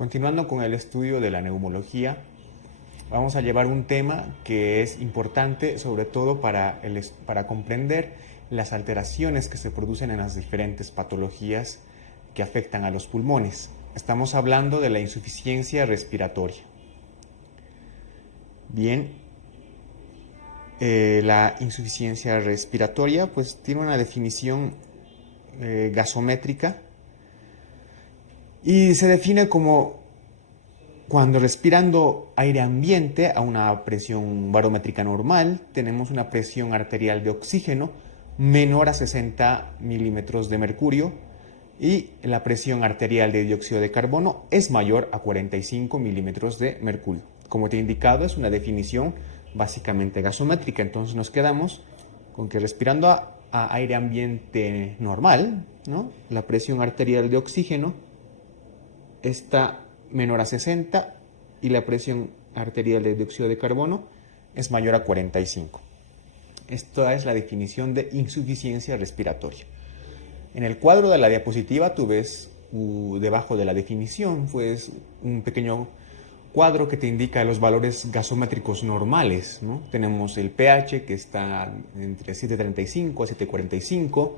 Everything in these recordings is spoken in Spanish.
Continuando con el estudio de la neumología, vamos a llevar un tema que es importante sobre todo para comprender las alteraciones que se producen en las diferentes patologías que afectan a los pulmones. Estamos hablando de la insuficiencia respiratoria. Bien, la insuficiencia respiratoria pues tiene una definición gasométrica y se define como cuando respirando aire ambiente a una presión barométrica normal tenemos una presión arterial de oxígeno menor a 60 milímetros de mercurio y la presión arterial de dióxido de carbono es mayor a 45 milímetros de mercurio. Como te he indicado, es una definición básicamente gasométrica, entonces nos quedamos con que respirando a aire ambiente normal, ¿no?, la presión arterial de oxígeno está menor a 60 y la presión arterial de dióxido de carbono es mayor a 45. Esta es la definición de insuficiencia respiratoria. En el cuadro de la diapositiva tú ves debajo de la definición pues un pequeño cuadro que te indica los valores gasométricos normales, ¿no? Tenemos el pH que está entre 7.35 a 7.45,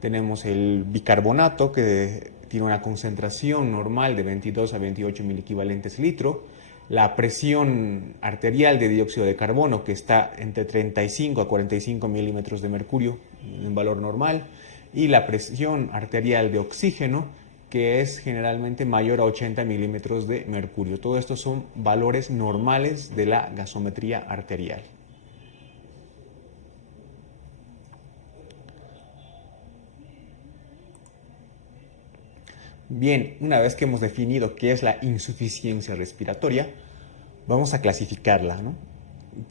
tenemos el bicarbonato que tiene una concentración normal de 22 a 28 miliequivalentes litro, la presión arterial de dióxido de carbono que está entre 35 a 45 milímetros de mercurio en valor normal, y la presión arterial de oxígeno que es generalmente mayor a 80 milímetros de mercurio. Todo esto son valores normales de la gasometría arterial. Bien, una vez que hemos definido qué es la insuficiencia respiratoria, vamos a clasificarla, ¿no?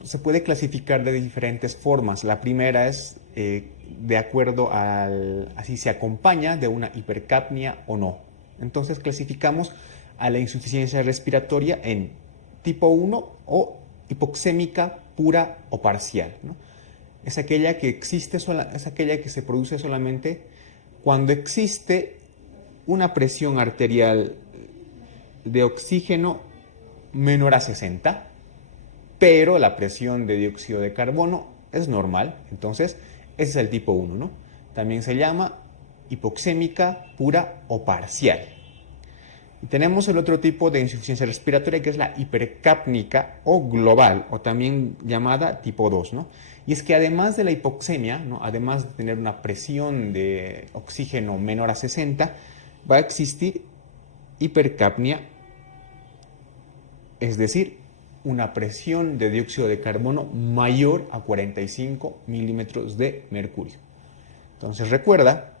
Se puede clasificar de diferentes formas. La primera es de acuerdo a si se acompaña de una hipercapnia o no. Entonces clasificamos a la insuficiencia respiratoria en tipo 1 o hipoxémica pura o parcial, ¿no? Es aquella que es aquella que se produce solamente cuando existe una presión arterial de oxígeno menor a 60, pero la presión de dióxido de carbono es normal. Entonces, ese es el tipo 1, ¿no? También se llama hipoxémica pura o parcial. Y tenemos el otro tipo de insuficiencia respiratoria que es la hipercápnica o global, o también llamada tipo 2, ¿no? Y es que además de la hipoxemia, ¿no?, además de tener una presión de oxígeno menor a 60, va a existir hipercapnia, es decir, una presión de dióxido de carbono mayor a 45 milímetros de mercurio. Entonces recuerda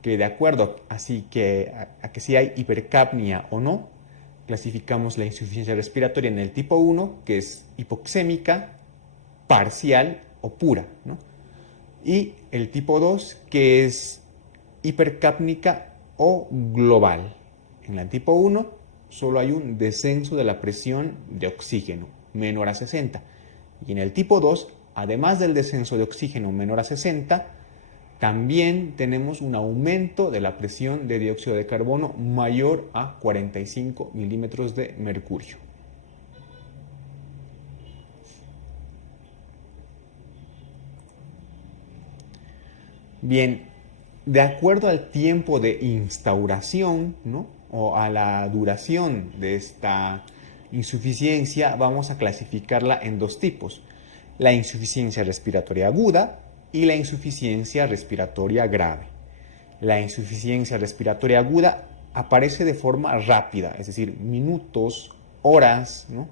que de acuerdo a que si hay hipercapnia o no, clasificamos la insuficiencia respiratoria en el tipo 1, que es hipoxémica, parcial o pura, ¿no?, y el tipo 2, que es hipercápnica o global. En el tipo 1 solo hay un descenso de la presión de oxígeno menor a 60. Y en el tipo 2, además del descenso de oxígeno menor a 60, también tenemos un aumento de la presión de dióxido de carbono mayor a 45 milímetros de mercurio. Bien, de acuerdo al tiempo de instauración, ¿no?, o a la duración de esta insuficiencia, vamos a clasificarla en dos tipos: la insuficiencia respiratoria aguda y la insuficiencia respiratoria grave. La insuficiencia respiratoria aguda aparece de forma rápida, es decir, minutos, horas, ¿no?,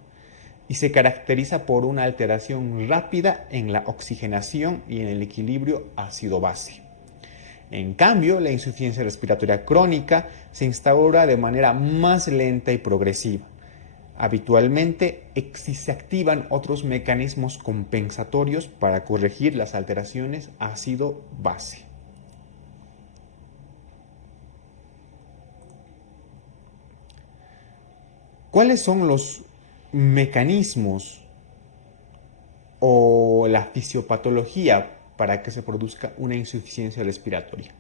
y se caracteriza por una alteración rápida en la oxigenación y en el equilibrio ácido-base. En cambio, la insuficiencia respiratoria crónica se instaura de manera más lenta y progresiva. Habitualmente se activan otros mecanismos compensatorios para corregir las alteraciones ácido-base. ¿Cuáles son los mecanismos o la fisiopatología para que se produzca una insuficiencia respiratoria?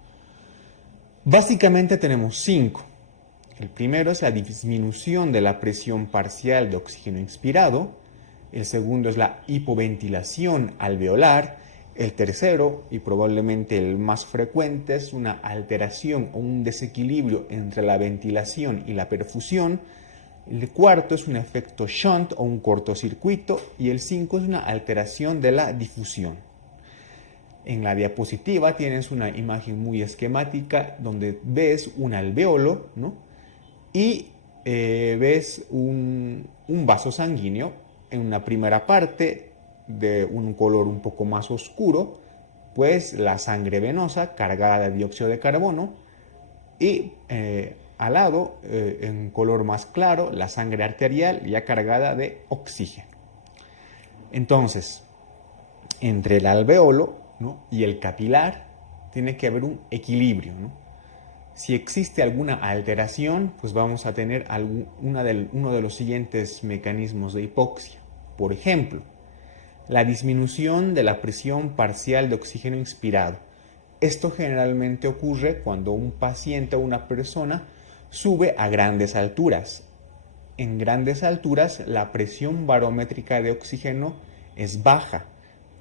Básicamente tenemos 5. El primero es la disminución de la presión parcial de oxígeno inspirado. El segundo es la hipoventilación alveolar. El tercero, y probablemente el más frecuente, es una alteración o un desequilibrio entre la ventilación y la perfusión. El cuarto es un efecto shunt o un cortocircuito. Y el 5 es una alteración de la difusión. En la diapositiva tienes una imagen muy esquemática donde ves un alveolo, ¿no? Y ves un vaso sanguíneo en una primera parte de un color un poco más oscuro, pues la sangre venosa cargada de dióxido de carbono, y al lado, en color más claro, la sangre arterial ya cargada de oxígeno. Entonces, entre el alveolo, ¿no?, y el capilar tiene que haber un equilibrio, ¿no? Si existe alguna alteración, pues vamos a tener uno de los siguientes mecanismos de hipoxia. Por ejemplo, la disminución de la presión parcial de oxígeno inspirado. Esto generalmente ocurre cuando un paciente o una persona sube a grandes alturas. En grandes alturas, la presión barométrica de oxígeno es baja.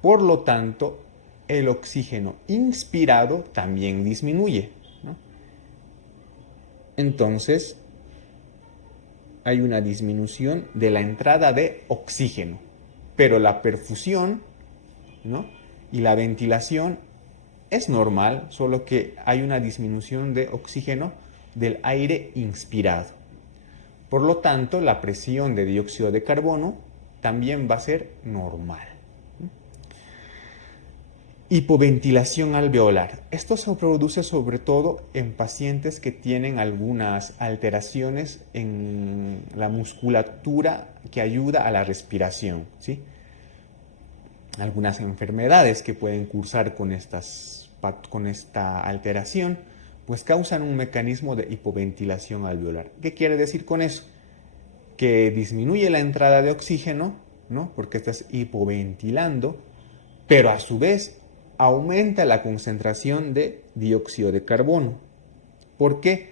Por lo tanto, el oxígeno inspirado también disminuye, ¿no? Entonces, hay una disminución de la entrada de oxígeno, pero la perfusión, ¿no?, y la ventilación es normal, solo que hay una disminución de oxígeno del aire inspirado. Por lo tanto, la presión de dióxido de carbono también va a ser normal. Hipoventilación alveolar. Esto se produce sobre todo en pacientes que tienen algunas alteraciones en la musculatura que ayuda a la respiración, ¿sí? Algunas enfermedades que pueden cursar con esta alteración, pues causan un mecanismo de hipoventilación alveolar. ¿Qué quiere decir con eso? Que disminuye la entrada de oxígeno, ¿no?, porque estás hipoventilando, pero a su vez aumenta la concentración de dióxido de carbono. ¿Por qué?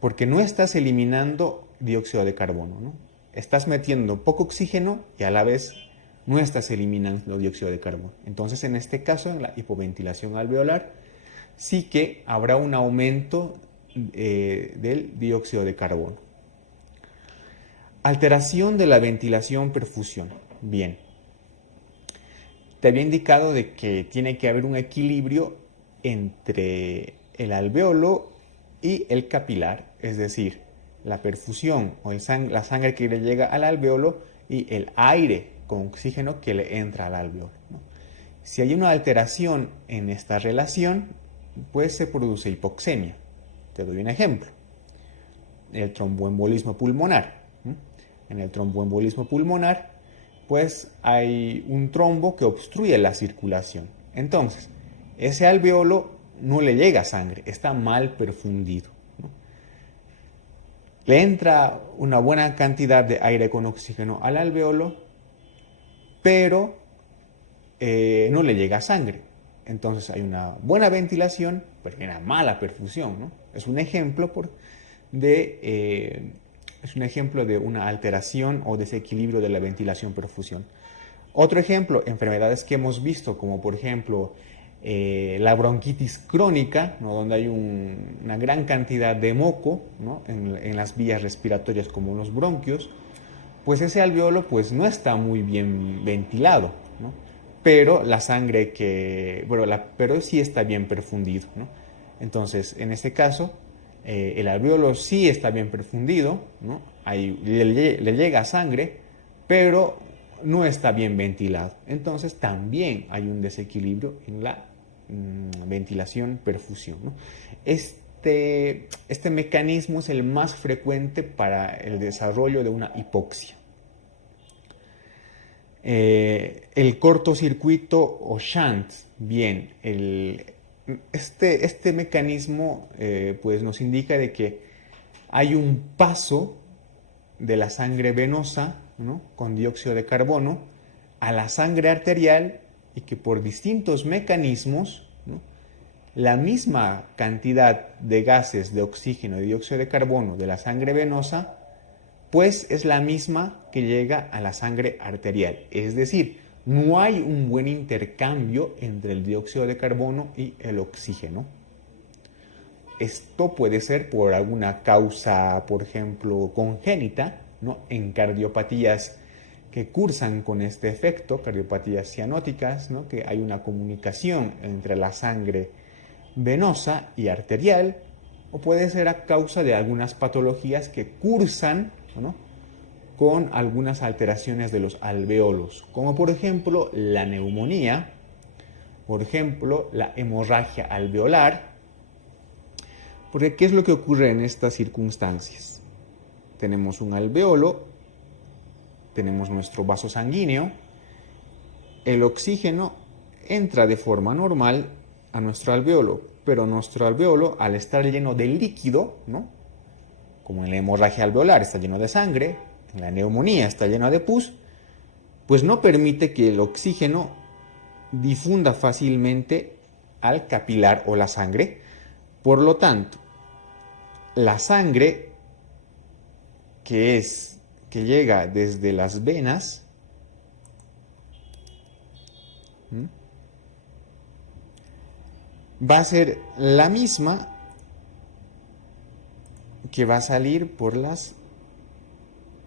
Porque no estás eliminando dióxido de carbono, ¿no? Estás metiendo poco oxígeno y a la vez no estás eliminando dióxido de carbono. Entonces, en este caso, en la hipoventilación alveolar, sí que habrá un aumento del dióxido de carbono. Alteración de la ventilación-perfusión. Bien. Te había indicado de que tiene que haber un equilibrio entre el alveolo y el capilar, es decir, la perfusión o la sangre que le llega al alveolo y el aire con oxígeno que le entra al alveolo, ¿no? Si hay una alteración en esta relación, pues se produce hipoxemia. Te doy un ejemplo. El tromboembolismo pulmonar. En el tromboembolismo pulmonar, pues hay un trombo que obstruye la circulación. Entonces, ese alveolo no le llega sangre, está mal perfundido, ¿no? Le entra una buena cantidad de aire con oxígeno al alveolo, pero no le llega sangre. Entonces hay una buena ventilación, pero hay una mala perfusión, ¿no? Es un ejemplo de una alteración o desequilibrio de la ventilación-perfusión. Otro ejemplo, enfermedades que hemos visto, como por ejemplo la bronquitis crónica, ¿no?, donde hay una gran cantidad de moco, ¿no?, en las vías respiratorias como los bronquios, pues ese alveolo pues, no está muy bien ventilado, ¿no?, pero la sangre pero sí está bien perfundido, ¿no? Entonces, en este caso, el alveolo sí está bien perfundido, ¿no? Le llega sangre, pero no está bien ventilado. Entonces también hay un desequilibrio en la ventilación-perfusión, ¿no? Este mecanismo es el más frecuente para el desarrollo de una hipoxia. El cortocircuito o shunt, bien, este mecanismo pues nos indica de que hay un paso de la sangre venosa, ¿no?, con dióxido de carbono a la sangre arterial y que por distintos mecanismos, ¿no?, la misma cantidad de gases de oxígeno y dióxido de carbono de la sangre venosa, pues es la misma que llega a la sangre arterial. Es decir, no hay un buen intercambio entre el dióxido de carbono y el oxígeno. Esto puede ser por alguna causa, por ejemplo, congénita, ¿no? En cardiopatías que cursan con este efecto, cardiopatías cianóticas, ¿no? Que hay una comunicación entre la sangre venosa y arterial, o puede ser a causa de algunas patologías que cursan, ¿no? Con algunas alteraciones de los alvéolos, como por ejemplo la neumonía, por ejemplo la hemorragia alveolar. Porque ¿qué es lo que ocurre en estas circunstancias? Tenemos un alvéolo, tenemos nuestro vaso sanguíneo, el oxígeno entra de forma normal a nuestro alvéolo, pero nuestro alvéolo, al estar lleno de líquido, ¿no? Como en la hemorragia alveolar está lleno de sangre, en la neumonía está lleno de pus, pues no permite que el oxígeno difunda fácilmente al capilar o la sangre. Por lo tanto, la sangre que llega desde las venas va a ser la misma que va a salir por las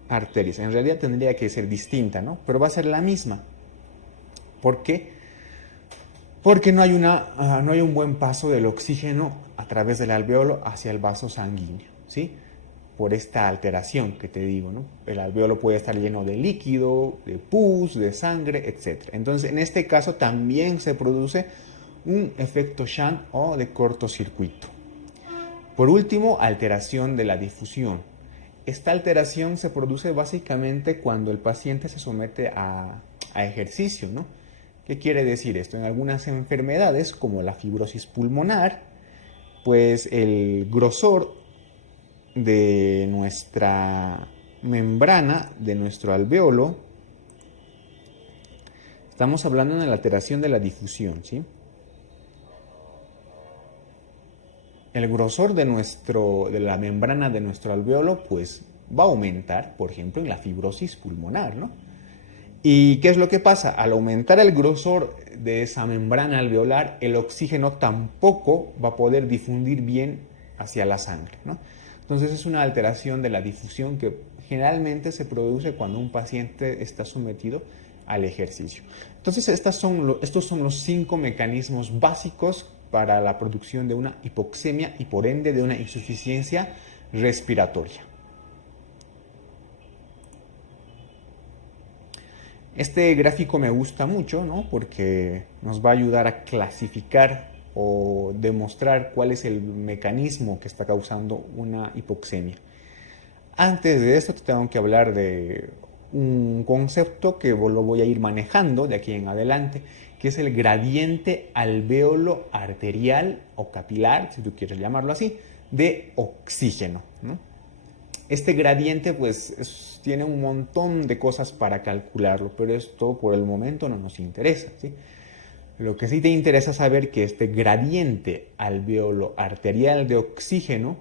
arterias. En realidad tendría que ser distinta, ¿no? Pero va a ser la misma. ¿Por qué? Porque no hay un buen paso del oxígeno a través del alvéolo hacia el vaso sanguíneo, ¿sí? Por esta alteración que te digo, ¿no? El alvéolo puede estar lleno de líquido, de pus, de sangre, etc. Entonces, en este caso también se produce un efecto Shandt o de cortocircuito. Por último, alteración de la difusión. Esta alteración se produce básicamente cuando el paciente se somete a ejercicio, ¿no? ¿Qué quiere decir esto? En algunas enfermedades, como la fibrosis pulmonar, pues el grosor de nuestra membrana, de nuestro alvéolo, estamos hablando de la alteración de la difusión, ¿sí? El grosor de la membrana de nuestro alvéolo, pues va a aumentar, por ejemplo, en la fibrosis pulmonar, ¿no? ¿Y qué es lo que pasa? Al aumentar el grosor de esa membrana alveolar, el oxígeno tampoco va a poder difundir bien hacia la sangre, ¿no? Entonces es una alteración de la difusión que generalmente se produce cuando un paciente está sometido al ejercicio. Entonces estos son los 5 mecanismos básicos para la producción de una hipoxemia y por ende de una insuficiencia respiratoria. Este gráfico me gusta mucho, ¿no? Porque nos va a ayudar a clasificar o demostrar cuál es el mecanismo que está causando una hipoxemia. Antes de esto te tengo que hablar de un concepto que lo voy a ir manejando de aquí en adelante, que es el gradiente alvéolo arterial o capilar, si tú quieres llamarlo así, de oxígeno, ¿no? Este gradiente pues tiene un montón de cosas para calcularlo, pero esto por el momento no nos interesa, ¿sí? Lo que sí te interesa saber que este gradiente alvéolo arterial de oxígeno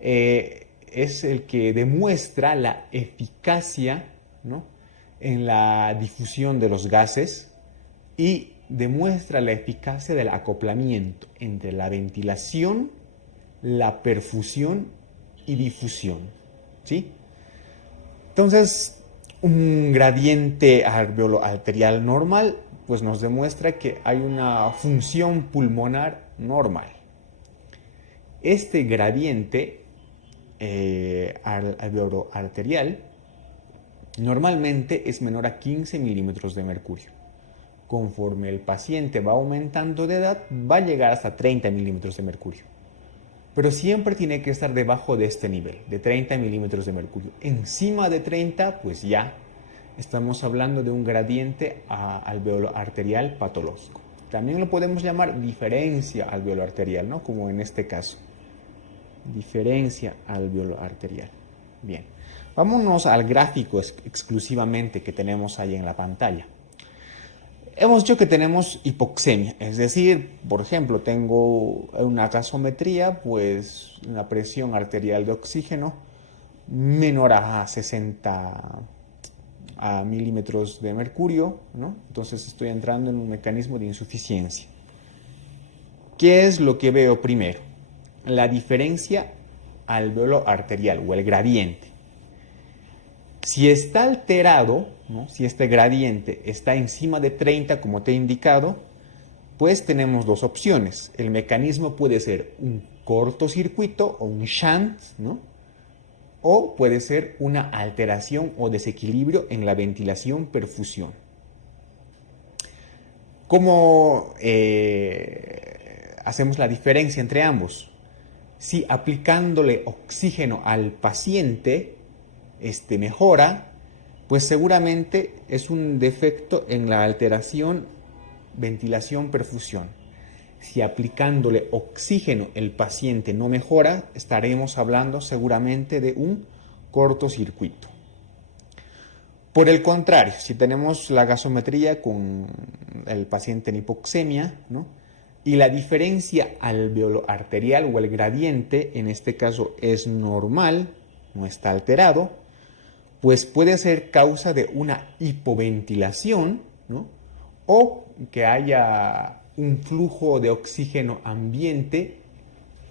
es el que demuestra la eficacia, ¿no? En la difusión de los gases y demuestra la eficacia del acoplamiento entre la ventilación, la perfusión y difusión, ¿sí? Entonces, un gradiente alvéolo arterial normal pues nos demuestra que hay una función pulmonar normal. Este gradiente alvéolo arterial normalmente es menor a 15 milímetros de mercurio. Conforme el paciente va aumentando de edad, va a llegar hasta 30 milímetros de mercurio. Pero siempre tiene que estar debajo de este nivel, de 30 milímetros de mercurio. Encima de 30, pues ya estamos hablando de un gradiente alvéolo arterial patológico. También lo podemos llamar diferencia alvéolo arterial, ¿no? Como en este caso. Diferencia alvéolo arterial. Bien. Vámonos al gráfico exclusivamente que tenemos ahí en la pantalla. Hemos dicho que tenemos hipoxemia, es decir, por ejemplo, tengo una gasometría, pues una presión arterial de oxígeno menor a 60 milímetros de mercurio, ¿no? Entonces estoy entrando en un mecanismo de insuficiencia. ¿Qué es lo que veo primero? La diferencia alveolo arterial o el gradiente. Si está alterado, ¿no? Si este gradiente está encima de 30, como te he indicado, pues tenemos dos opciones. El mecanismo puede ser un cortocircuito o un shunt, ¿no? O puede ser una alteración o desequilibrio en la ventilación-perfusión. ¿Cómo hacemos la diferencia entre ambos? Si aplicándole oxígeno al paciente, mejora, pues seguramente es un defecto en la alteración ventilación-perfusión. Si aplicándole oxígeno el paciente no mejora, estaremos hablando seguramente de un cortocircuito. Por el contrario, si tenemos la gasometría con el paciente en hipoxemia, ¿no? Y la diferencia alveolo-arterial o el gradiente, en este caso es normal, no está alterado, pues puede ser causa de una hipoventilación, ¿no? O que haya un flujo de oxígeno ambiente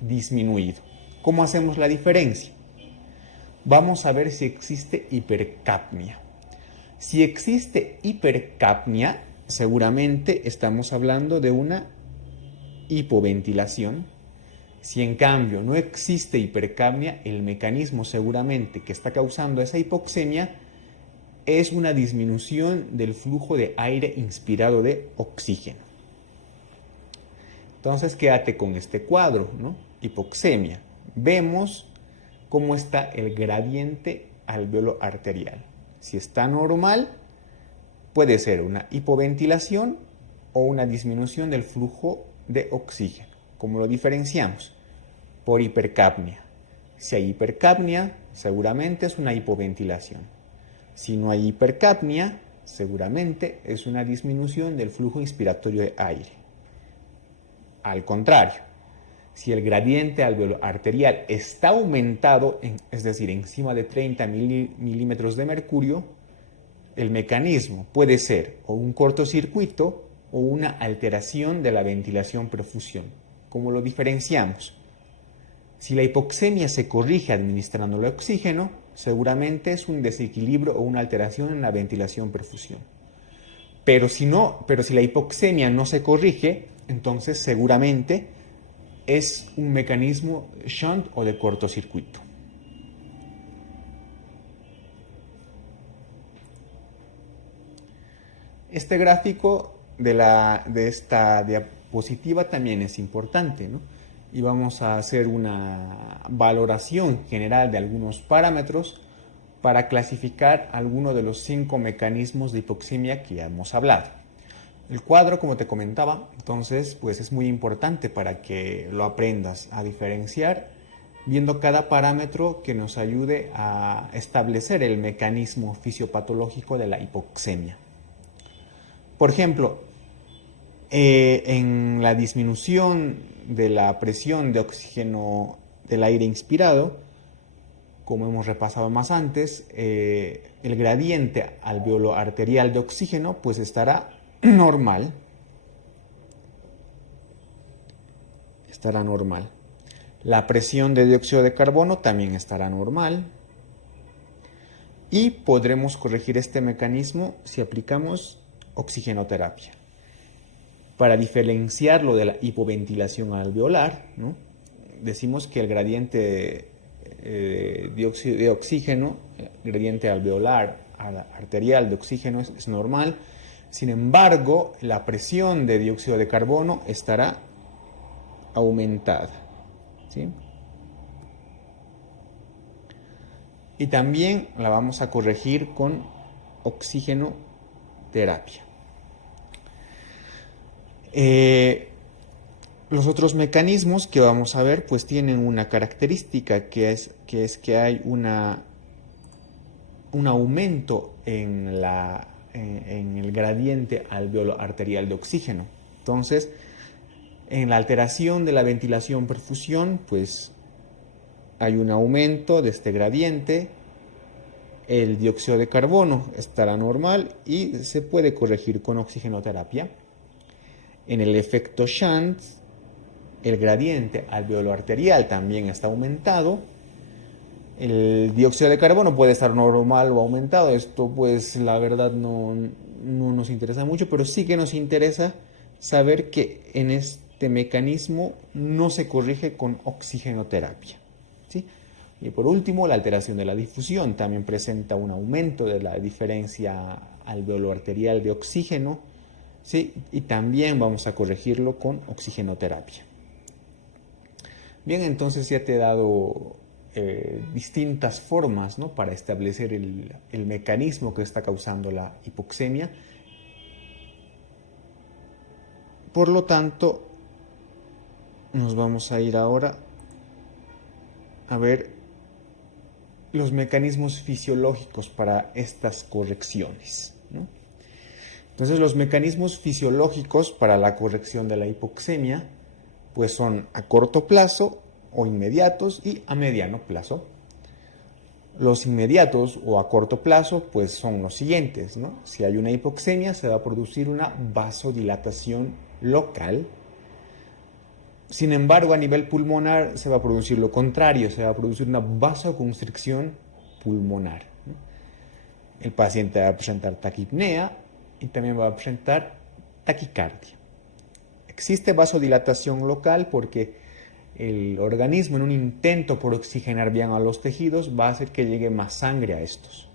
disminuido. ¿Cómo hacemos la diferencia? Vamos a ver si existe hipercapnia. Si existe hipercapnia, seguramente estamos hablando de una hipoventilación. Si en cambio no existe hipercapnia, el mecanismo seguramente que está causando esa hipoxemia es una disminución del flujo de aire inspirado de oxígeno. Entonces quédate con este cuadro, ¿no? Hipoxemia. Vemos cómo está el gradiente alveolo arterial. Si está normal, puede ser una hipoventilación o una disminución del flujo de oxígeno. ¿Cómo lo diferenciamos? Por hipercapnia. Si hay hipercapnia, seguramente es una hipoventilación. Si no hay hipercapnia, seguramente es una disminución del flujo inspiratorio de aire. Al contrario, si el gradiente alveolo arterial está aumentado, es decir, encima de 30 milímetros de mercurio, el mecanismo puede ser o un cortocircuito o una alteración de la ventilación-perfusión. ¿Cómo lo diferenciamos? Si la hipoxemia se corrige administrándole oxígeno, seguramente es un desequilibrio o una alteración en la ventilación-perfusión. Pero si la hipoxemia no se corrige, entonces seguramente es un mecanismo shunt o de cortocircuito. Este gráfico de esta diapositiva también es importante, ¿no? Y vamos a hacer una valoración general de algunos parámetros para clasificar algunos de los 5 mecanismos de hipoxemia que ya hemos hablado. El cuadro, como te comentaba, entonces, pues es muy importante para que lo aprendas a diferenciar, viendo cada parámetro que nos ayude a establecer el mecanismo fisiopatológico de la hipoxemia. Por ejemplo, en la disminución de la presión de oxígeno del aire inspirado, como hemos repasado más antes, el gradiente alveolo arterial de oxígeno pues estará normal. Estará normal. La presión de dióxido de carbono también estará normal. Y podremos corregir este mecanismo si aplicamos oxigenoterapia. Para diferenciarlo de la hipoventilación alveolar, ¿no? Decimos que el gradiente de dióxido de oxígeno, gradiente alveolar arterial de oxígeno es normal. Sin embargo, la presión de dióxido de carbono estará aumentada, ¿sí? Y también la vamos a corregir con oxigenoterapia. Los otros mecanismos que vamos a ver pues tienen una característica que es que hay un aumento en en el gradiente alveolo arterial de oxígeno. Entonces, en la alteración de la ventilación-perfusión, pues hay un aumento de este gradiente, el dióxido de carbono estará normal y se puede corregir con oxigenoterapia. En el efecto shunt, el gradiente alveolo arterial también está aumentado. El dióxido de carbono puede estar normal o aumentado. Esto pues la verdad no nos interesa mucho, pero sí que nos interesa saber que en este mecanismo no se corrige con oxigenoterapia, ¿sí? Y por último, la alteración de la difusión también presenta un aumento de la diferencia alveolo arterial de oxígeno, ¿sí? Y también vamos a corregirlo con oxigenoterapia. Bien, entonces ya te he dado distintas formas, ¿no?, para establecer el mecanismo que está causando la hipoxemia. Por lo tanto, nos vamos a ir ahora a ver los mecanismos fisiológicos para estas correcciones, ¿no? Entonces, los mecanismos fisiológicos para la corrección de la hipoxemia pues son a corto plazo o inmediatos y a mediano plazo. Los inmediatos o a corto plazo pues son los siguientes, ¿no? Si hay una hipoxemia, se va a producir una vasodilatación local. Sin embargo, a nivel pulmonar se va a producir lo contrario, se va a producir una vasoconstricción pulmonar, ¿no? El paciente va a presentar taquipnea y también va a presentar taquicardia. Existe vasodilatación local porque el organismo, en un intento por oxigenar bien a los tejidos, va a hacer que llegue más sangre a estos.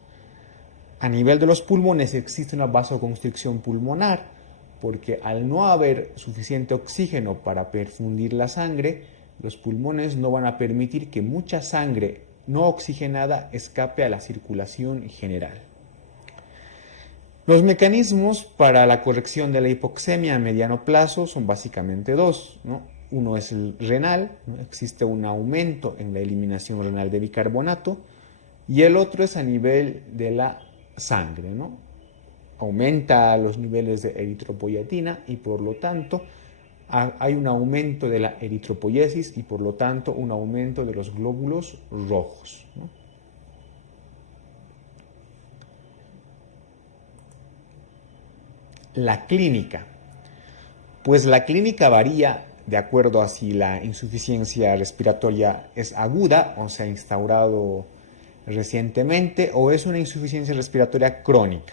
A nivel de los pulmones existe una vasoconstricción pulmonar, porque al no haber suficiente oxígeno para perfundir la sangre, los pulmones no van a permitir que mucha sangre no oxigenada escape a la circulación general. Los mecanismos para la corrección de la hipoxemia a mediano plazo son básicamente dos, ¿no? Uno es el renal, ¿no? Existe un aumento en la eliminación renal de bicarbonato, y el otro es a nivel de la sangre, ¿no? Aumenta los niveles de eritropoyetina y por lo tanto hay un aumento de la eritropoyesis y por lo tanto un aumento de los glóbulos rojos, ¿no? La clínica. Pues la clínica varía de acuerdo a si la insuficiencia respiratoria es aguda o se ha instaurado recientemente o es una insuficiencia respiratoria crónica.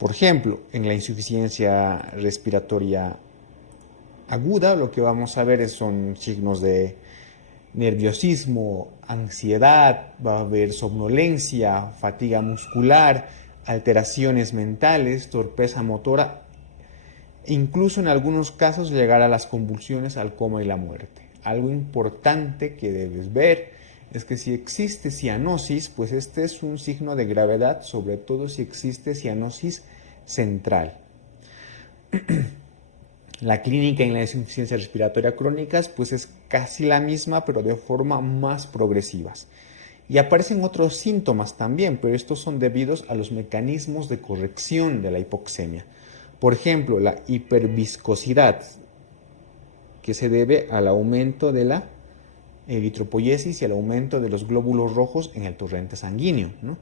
Por ejemplo, en la insuficiencia respiratoria aguda lo que vamos a ver son signos de nerviosismo, ansiedad, va a haber somnolencia, fatiga muscular, alteraciones mentales, torpeza motora, incluso en algunos casos llegar a las convulsiones, al coma y la muerte. Algo importante que debes ver es que si existe cianosis, pues este es un signo de gravedad, sobre todo si existe cianosis central. La clínica en la insuficiencia respiratoria crónica pues es casi la misma, pero de forma más progresivas. Y aparecen otros síntomas también, pero estos son debidos a los mecanismos de corrección de la hipoxemia. Por ejemplo, la hiperviscosidad, que se debe al aumento de la eritropoyesis y al aumento de los glóbulos rojos en el torrente sanguíneo, ¿no?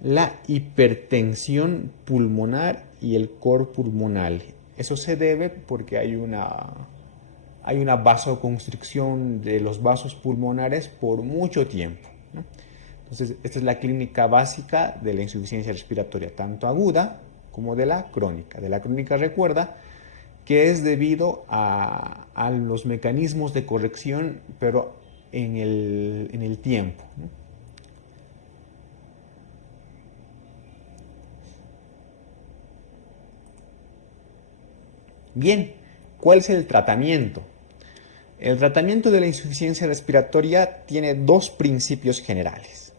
La hipertensión pulmonar y el cor pulmonal. Eso se debe porque hay una vasoconstricción de los vasos pulmonares por mucho tiempo, ¿no? Entonces, esta es la clínica básica de la insuficiencia respiratoria, tanto aguda como de la crónica. De la crónica, recuerda que es debido a los mecanismos de corrección, pero en el tiempo, ¿no? Bien, ¿cuál es el tratamiento? El tratamiento de la insuficiencia respiratoria tiene dos principios generales.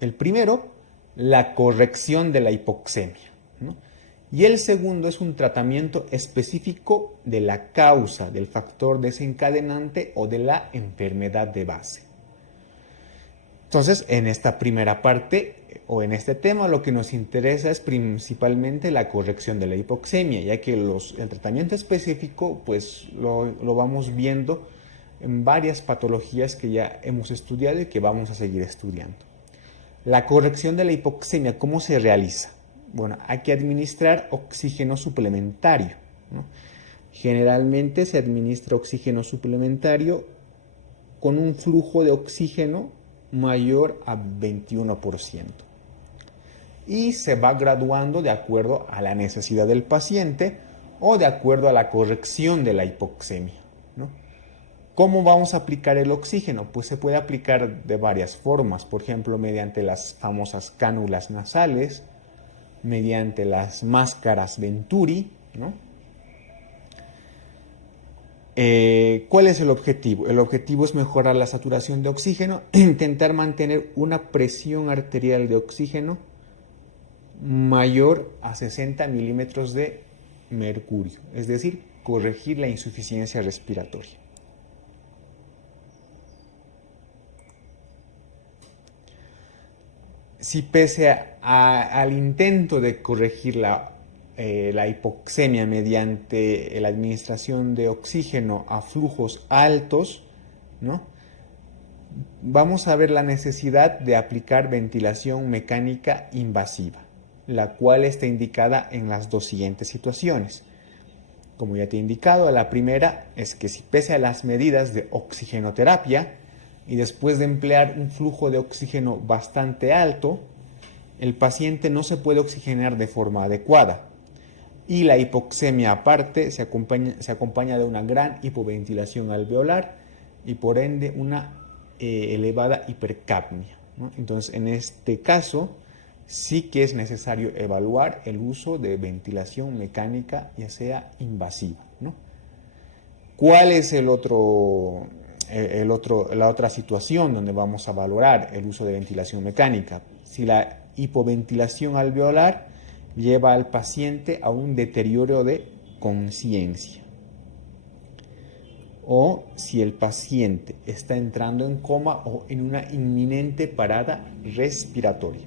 El primero, la corrección de la hipoxemia, ¿no? Y el segundo es un tratamiento específico de la causa, del factor desencadenante o de la enfermedad de base. Entonces, en esta primera parte o en este tema lo que nos interesa es principalmente la corrección de la hipoxemia, ya que el tratamiento específico pues lo vamos viendo en varias patologías que ya hemos estudiado y que vamos a seguir estudiando. La corrección de la hipoxemia, ¿cómo se realiza? Bueno, hay que administrar oxígeno suplementario, ¿no? Generalmente se administra oxígeno suplementario con un flujo de oxígeno mayor a 21%. Y se va graduando de acuerdo a la necesidad del paciente o de acuerdo a la corrección de la hipoxemia, ¿no? ¿Cómo vamos a aplicar el oxígeno? Pues se puede aplicar de varias formas, por ejemplo, mediante las famosas cánulas nasales, mediante las máscaras Venturi, ¿no? ¿Cuál es el objetivo? El objetivo es mejorar la saturación de oxígeno, intentar mantener una presión arterial de oxígeno mayor a 60 milímetros de mercurio, es decir, corregir la insuficiencia respiratoria. Si pese al intento de corregir la hipoxemia mediante la administración de oxígeno a flujos altos, ¿no? Vamos a ver la necesidad de aplicar ventilación mecánica invasiva, la cual está indicada en las dos siguientes situaciones. Como ya te he indicado, la primera es que si pese a las medidas de oxigenoterapia y después de emplear un flujo de oxígeno bastante alto, el paciente no se puede oxigenar de forma adecuada y la hipoxemia aparte se acompaña de una gran hipoventilación alveolar y por ende una elevada hipercapnia, ¿no? Entonces, en este caso sí que es necesario evaluar el uso de ventilación mecánica, ya sea invasiva, ¿no? ¿Cuál es la otra situación donde vamos a valorar el uso de ventilación mecánica? Si la hipoventilación alveolar lleva al paciente a un deterioro de conciencia, o si el paciente está entrando en coma o en una inminente parada respiratoria.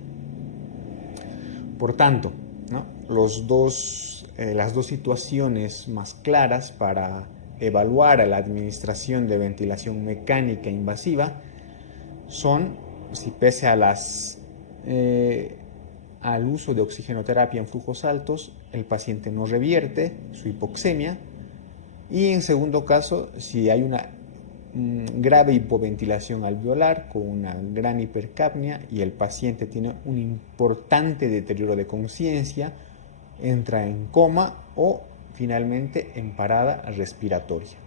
Por tanto, ¿no? Las dos situaciones más claras para evaluar a la administración de ventilación mecánica invasiva son si pese al uso de oxigenoterapia en flujos altos, el paciente no revierte su hipoxemia, y en segundo caso, si hay una grave hipoventilación alveolar con una gran hipercapnia y el paciente tiene un importante deterioro de conciencia, entra en coma o finalmente en parada respiratoria.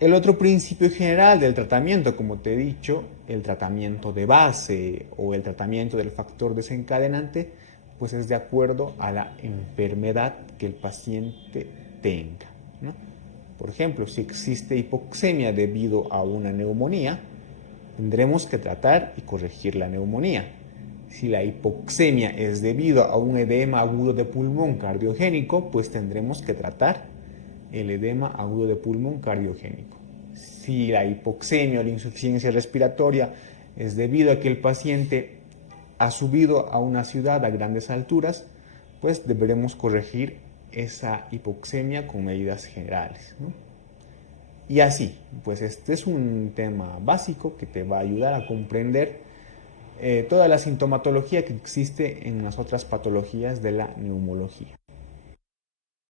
El otro principio general del tratamiento, como te he dicho, el tratamiento de base o el tratamiento del factor desencadenante, pues es de acuerdo a la enfermedad que el paciente tenga, ¿no? Por ejemplo, si existe hipoxemia debido a una neumonía, tendremos que tratar y corregir la neumonía. Si la hipoxemia es debido a un edema agudo de pulmón cardiogénico, pues tendremos que tratar el edema agudo de pulmón cardiogénico. Si la hipoxemia o la insuficiencia respiratoria es debido a que el paciente ha subido a una ciudad a grandes alturas, pues deberemos corregir esa hipoxemia con medidas generales, ¿no? Y así, pues este es un tema básico que te va a ayudar a comprender toda la sintomatología que existe en las otras patologías de la neumología.